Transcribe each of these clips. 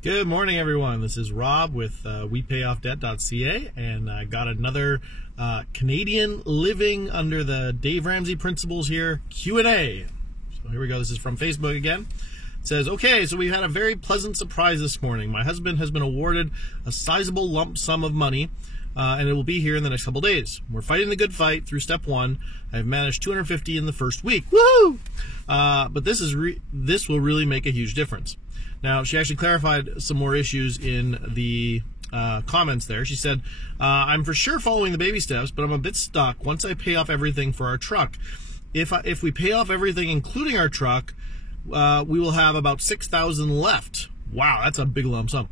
Good morning, everyone. This is Rob with WePayOffDebt.ca, and I got another Canadian living under the Dave Ramsey principles here Q&A. So here we go. This is from Facebook again. It says, okay, so we had a very pleasant surprise this morning. My husband has been awarded a sizable lump sum of money, and it will be here in the next couple days. We're fighting the good fight through step one. I've managed $250 in the first week. Woo! But this will really make a huge difference. Now, she actually clarified some more issues in the comments there. She said, I'm for sure following the baby steps, but I'm a bit stuck once I pay off everything for our truck. If we pay off everything, including our truck, we will have about $6,000 left. Wow, that's a big lump sum.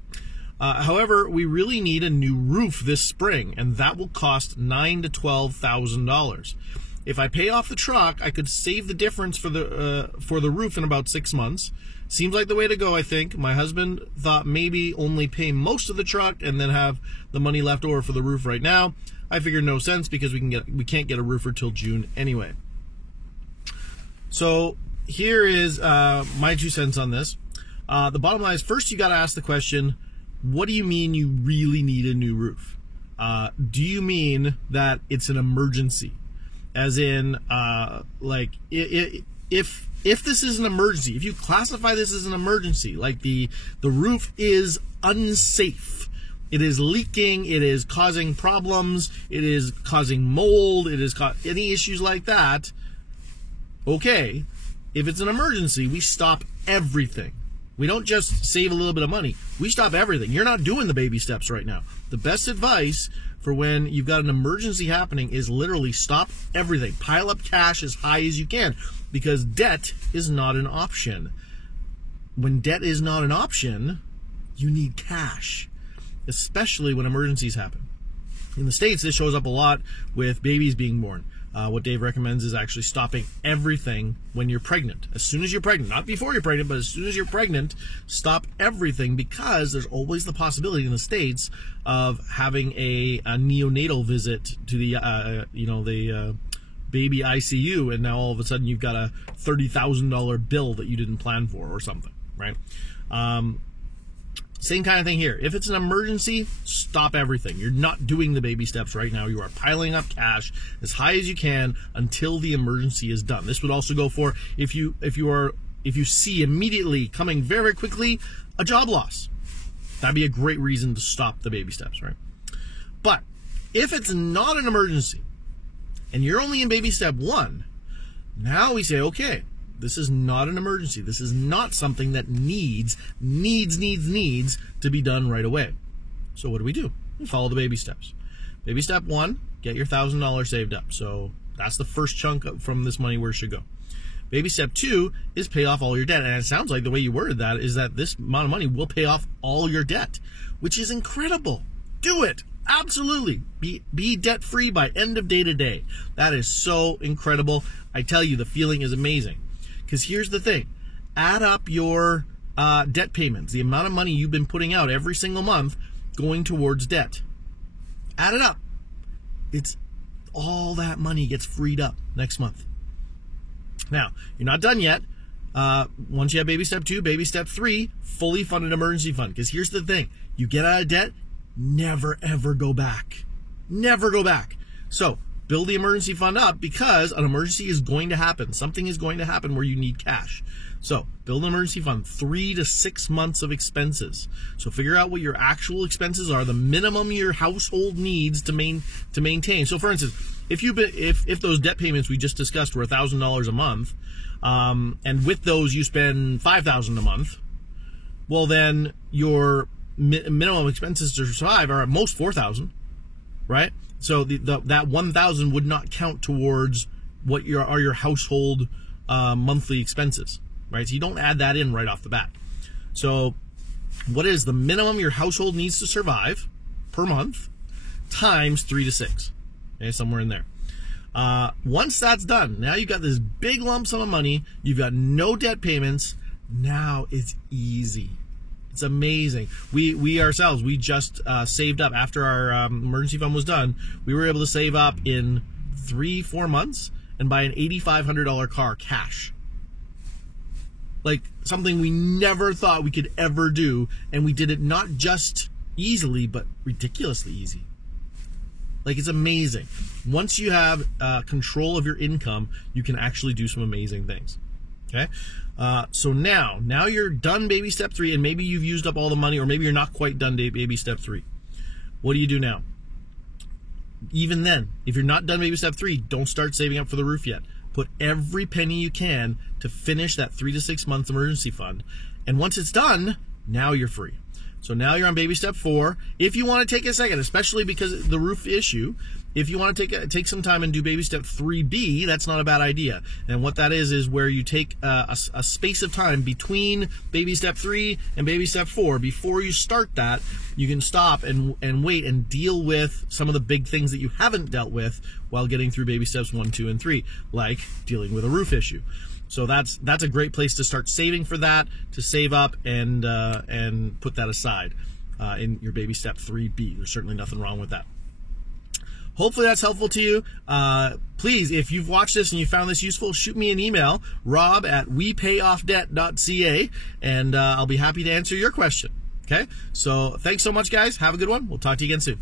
However, we really need a new roof this spring, and that will cost $9,000 to $12,000. If I pay off the truck, I could save the difference for the roof in about 6 months. Seems like the way to go, I think. My husband thought maybe only pay most of the truck and then have the money left over for the roof right now. I figured no sense because we can't get a roofer till June anyway. So here is my 2 cents on this. The bottom line is, first you got to ask the question, what do you mean you really need a new roof? Do you mean that it's an emergency? As in, if this is an emergency, if you classify this as an emergency, like the roof is unsafe, it is leaking, it is causing problems, it is causing mold, it is any issues like that, okay, if it's an emergency, we stop everything. We don't just save a little bit of money. We stop everything. You're not doing the baby steps right now. The best advice for when you've got an emergency happening is literally stop everything. Pile up cash as high as you can, because debt is not an option. When debt is not an option, you need cash, especially when emergencies happen. In the States, this shows up a lot with babies being born. What Dave recommends is actually stopping everything when you're pregnant. As soon as you're pregnant, not before you're pregnant, but as soon as you're pregnant, stop everything, because there's always the possibility in the States of having a neonatal visit to the baby ICU, and now all of a sudden you've got a $30,000 bill that you didn't plan for or something, right? Same kind of thing here. If it's an emergency, stop everything. You're not doing the baby steps right now. You are piling up cash as high as you can until the emergency is done. This would also go for if you see immediately coming very quickly a job loss. That'd be a great reason to stop the baby steps, right? But if it's not an emergency and you're only in baby step 1, now we say, okay, this is not an emergency. This is not something that needs to be done right away. So what do? We follow the baby steps. Baby step 1, get your $1,000 saved up. So that's the first chunk from this money where it should go. Baby step 2 is pay off all your debt. And it sounds like the way you worded that is that this amount of money will pay off all your debt, which is incredible. Do it. Absolutely. Be debt-free by end of day today. That is so incredible. I tell you, the feeling is amazing. Because here's the thing, add up your debt payments, the amount of money you've been putting out every single month going towards debt. Add it up. It's all that money gets freed up next month. Now, you're not done yet. Once you have baby step 2, baby step 3, fully funded emergency fund. Because here's the thing, you get out of debt, never ever go back. Never go back. So, build the emergency fund up, because an emergency is going to happen. Something is going to happen where you need cash. So build an emergency fund, 3 to 6 months of expenses. So figure out what your actual expenses are, the minimum your household needs to maintain. So for instance, if those debt payments we just discussed were $1,000 a month, and with those you spend $5,000 a month, well then your minimum expenses to survive are at most $4,000, right? So that 1,000 would not count towards what are your household monthly expenses, right? So you don't add that in right off the bat. So what is the minimum your household needs to survive per month times 3 to 6, okay, somewhere in there. Once that's done, now you've got this big lump sum of money, you've got no debt payments, now it's easy. It's amazing. We ourselves, we just saved up after our emergency fund was done. We were able to save up in 3-4 months and buy an $8,500 car cash. like something we never thought we could ever do, and we did it not just easily, but ridiculously easy. Like, it's amazing. Once you have control of your income, you can actually do some amazing things. Okay? So now you're done baby step 3, and maybe you've used up all the money, or maybe you're not quite done baby step 3. What do you do now? Even then, if you're not done baby step 3, don't start saving up for the roof yet. Put every penny you can to finish that 3 to 6 month emergency fund. And once it's done, now you're free. So now you're on baby step 4. If you want to take a second, especially because of the roof issue, if you want to take some time and do baby step 3B, that's not a bad idea. And what that is where you take a space of time between baby step 3 and baby step 4. Before you start that, you can stop and wait and deal with some of the big things that you haven't dealt with while getting through baby steps 1, 2, and 3, like dealing with a roof issue. So that's a great place to start saving for that, to save up and put that aside in your baby step 3B. There's certainly nothing wrong with that. Hopefully that's helpful to you. Please, if you've watched this and you found this useful, shoot me an email, rob@wepayoffdebt.ca, and I'll be happy to answer your question. Okay? So thanks so much, guys. Have a good one. We'll talk to you again soon.